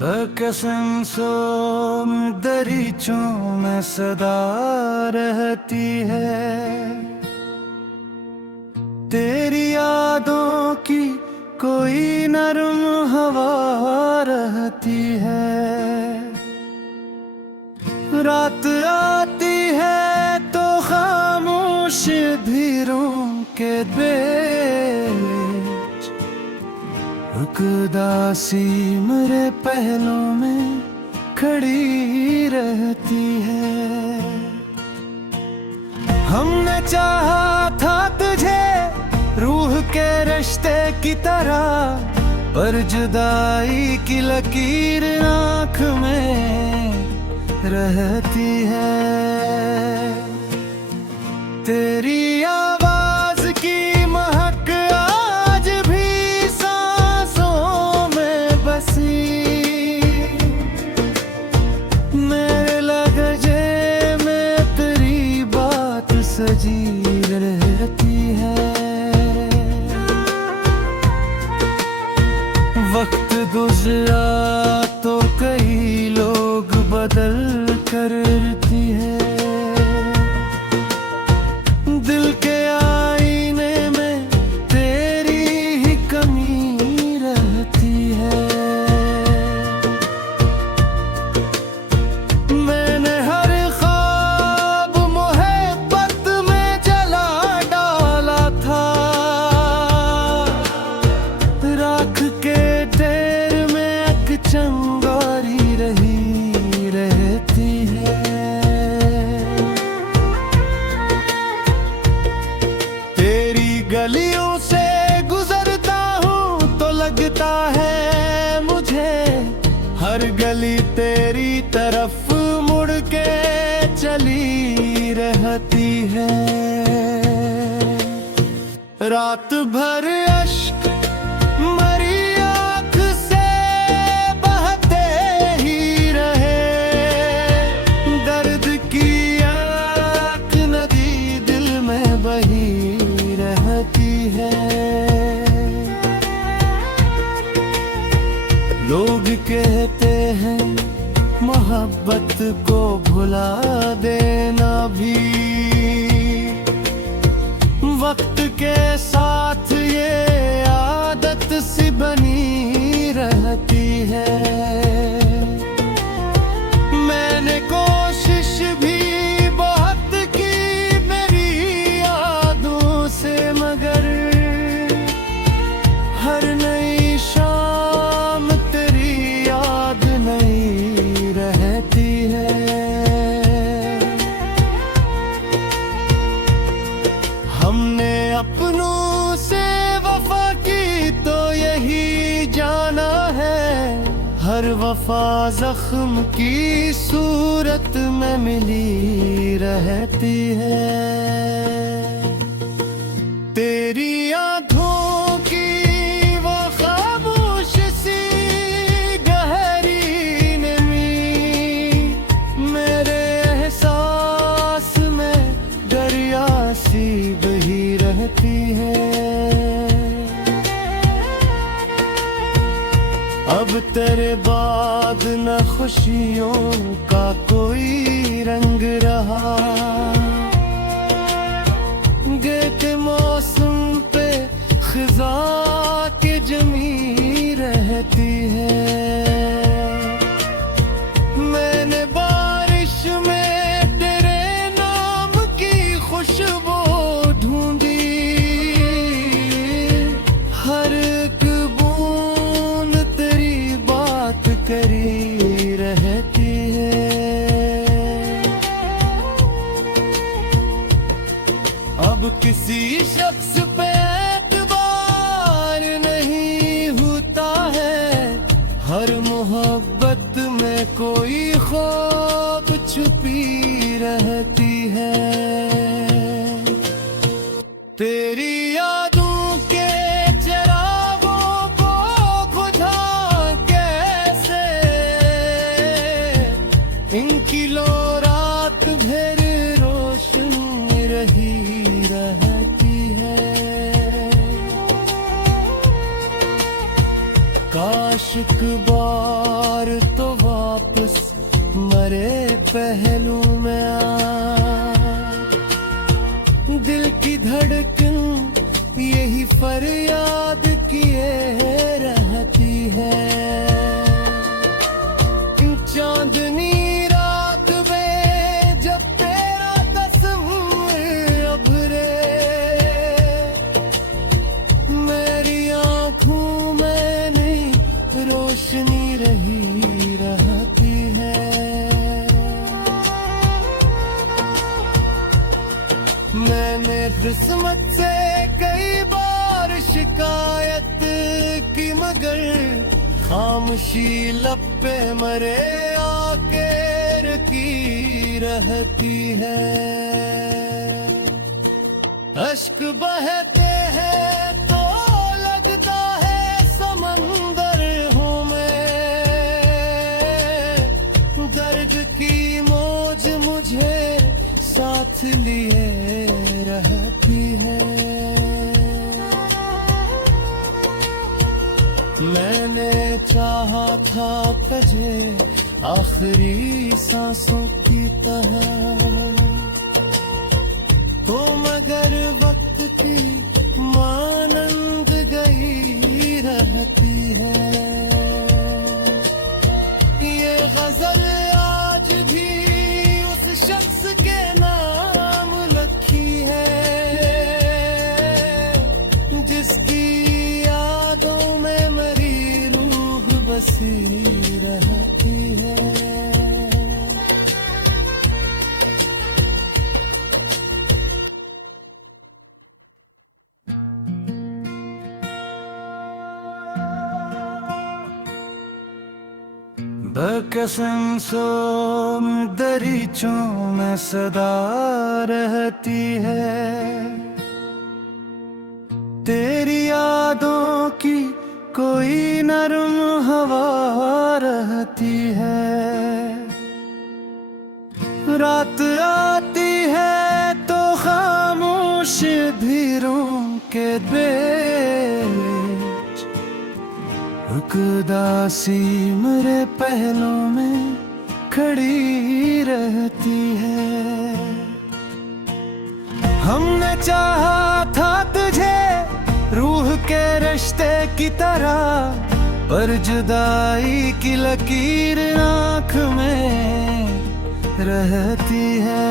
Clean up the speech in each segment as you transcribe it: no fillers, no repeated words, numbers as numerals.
बकसम सोम दरीचों में सदा रहती है, तेरी यादों की कोई नरम हवा रहती है। रात आती है तो खामोश भीड़ों के बीच उदासी मेरे पहलों में खड़ी रहती है। हमने चाहा था तुझे रूह के रिश्ते की तरह, पर जुदाई की लकीर आँख में रहती है। तेरी आवाज की महक आज भी सांसों में बसी, मेरे लहजे में तेरी बात सजी रहती है। वक्त गुजरा तो कई लोग बदल करती है, दिल के आईने में तेरी ही कमी रहती है। मैंने हर ख्वाब मोहब्बत में जला डाला था, राख के ढेर में एक चिंगारी रहती है। तेरी गलियों से गुजरता हूँ तो लगता है मुझे हर गली तेरी तरफ मुड़ के चली रहती है। रात भर अश्क मरी आँख से बहते ही रहे, दर्द की आँख नदी दिल में बही रहती है। लोग कहते हैं मोहब्बत को भुला देना भी वक्त के साथ ये आदत सी बनी रहती है। मैंने कोशिश भी बहुत की मेरी यादों से, मगर हर नई शाम तेरी याद नहीं रहती है। हमने अपनों से वफा की तो यही जाना है, हर वफा जख्म की सूरत में मिली रहती है। तेरी आँखों की वो खामोश सी गहरी नमी मेरे एहसास में दरिया सी बही रहती है। अब तेरे बाद न खुशियों का कोई रंग रहा, गए मौसम पे खिजा के जमी रहती है। मैंने बारिश में तेरे नाम की खुशबू ढूंढी, हर एक बूंद तेरी बात करी रहती है। अब किसी शख्स पे एतबार नहीं होता है, हर मोहब्बत में कोई ख्वाब छुपी रहती है। तेरी यादों के चिरागों को बुझा कैसे, इनकी लो रात भर रोशन रही रहती है। काश एक बार भरे पहलू में दिल की धड़कन यही फरियाद किए रहती है। चांदनी रात में जब तेरा तस्वीर उभरे, मेरी आँखों में नहीं रोशनी रहती है। मैंने किस्मत से कई बार शिकायत की, मगर खामोशी लब पे मरे आके की रहती है। अश्क बहते हैं तो लगता है समंदर हूँ मैं, दर्द की मौज मुझे साथ लिए रहती है। मैंने चाहा था तुझे आखिरी सांसों की तरह, तो मगर वक्त की मानंद गई रहती है। ये गजल आज भी उस शख्स के नाम लिखी है, जिसकी यादों में मेरी रूह बसी रहती है। बकसम सोम दरीचों में सदा रहती है, तेरी यादों की कोई नरम हवा रहती है। रात आती है तो खामोश भीड़ों के बीच उदासी मेरे पहलों में खड़ी रहती है। हमने चाहा था तुझे रूह के रिश्ते की तरह, पर जुदाई की लकीर आँख में रहती है।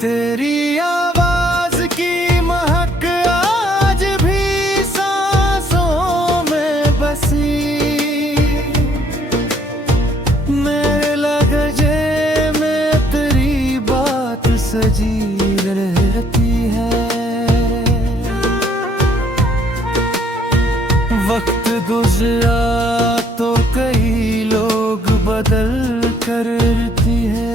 तेरी आवाज की महक आज भी सांसों में बसी, मेरे लहजे में तेरी बात सजी रहती है। वक्त गुजरा तो कई लोग बदल करती है,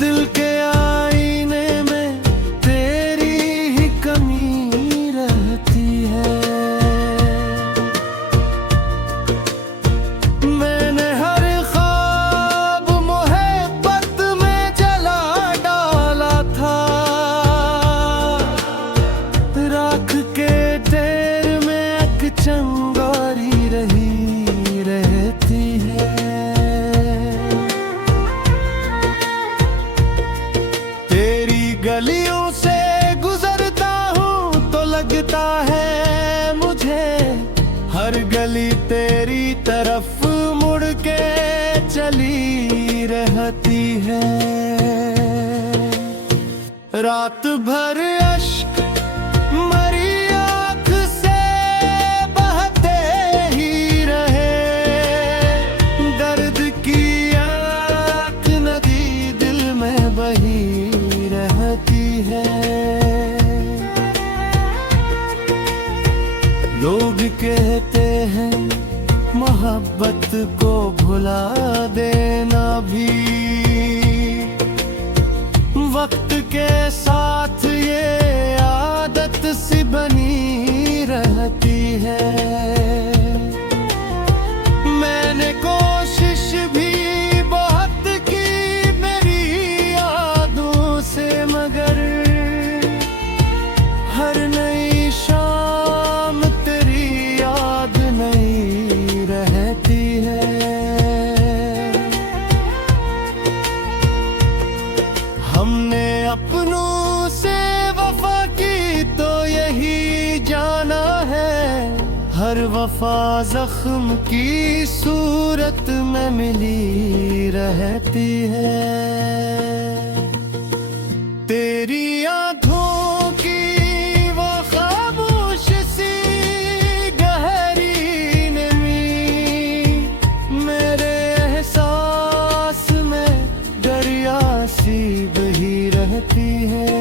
दिल के आईने में तेरी ही कमी रहती है। मैंने हर ख्वाब मोहब्बत में जला डाला था, राख के ढेर में एक चंगारी रहती है। तेरी गलियों से गुजरता हूँ तो लगता है मुझे हर गली तेरी तरफ मुड़ के चली रहती है। रात भर अश्क मरी आँख से बहते ही रहे, दर्द की आँख नदी दिल में बही रहती है। लोग कहते हैं मोहब्बत को भुला देना भी वक्त के साथ ये आदत सी बनी रहती है। मैंने कोशिश भी बहुत की मेरी यादों से, मगर हर नई शाम तेरी याद नहीं रहती हमने अपनों से वफा की तो यही जाना है, हर वफा जख्म की सूरत में मिली रहती है। तेरी आंखों की वो खामोश सी गहरी नमी मेरे एहसास में दरिया सी बही रहती है।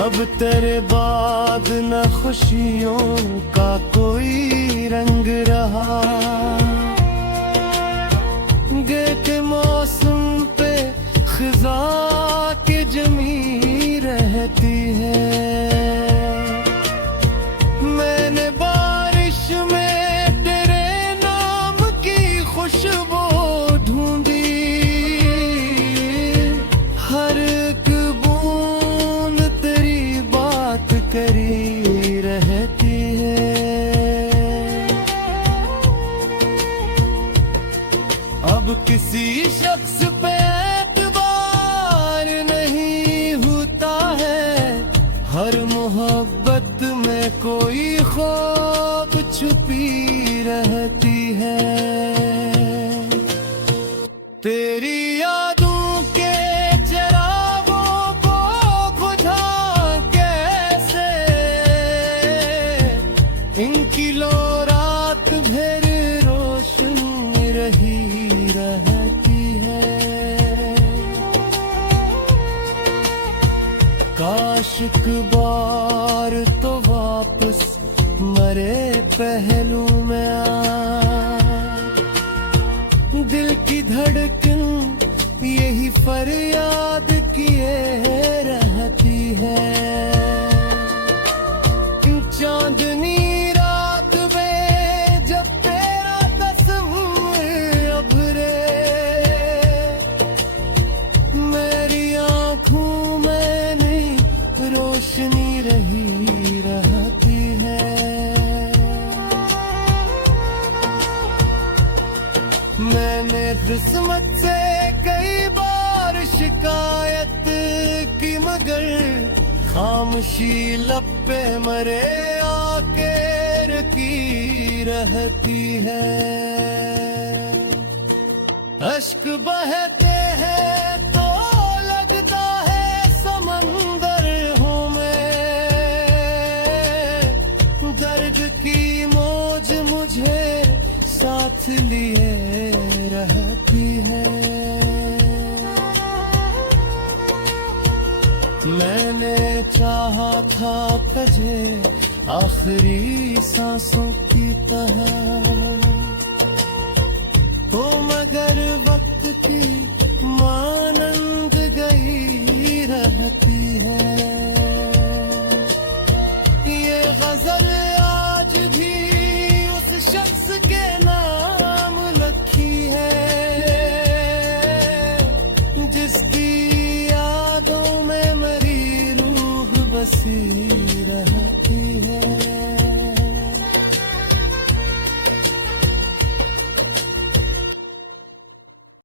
अब तेरे बाद न खुशियों का कोई रंग रहा, के मौसम पे खिजा के जमी रहती है। मैंने बारिश में तेरे नाम की खुशबू ढूंढी, हर एक बूंद तेरी बात करी रहती है। अब किसी शख्स पे एतबार नहीं होता है, हर मोहब्बत में कोई ख्वाब छुपी रहती है। तेरी यादों के चिरागों को बुझा कैसे, इनकी लो रात भर रोशन रही रहती है। काश एक बार तो वापस मरे पहलू में आ, दिल की धड़कन यही फरियाद किए रहती है। चांदनी रात में जब तेरा तस्वीर अभरे, मेरी आँखों में नहीं रोशनी रही रहती है। मैंने किस्मत से कई बार शिकायत की, मगर खामोशी लब पे मरे आके रखी रहती है। अश्क बहते हैं तो लगता है समंदर हूँ मैं, दर्द की मौज मुझे साथ लिए रहती है। मैंने चाहा था तुझे आखिरी सांसों की तरह, तो मगर वक्त की मानंद गई रहती है। ये गजल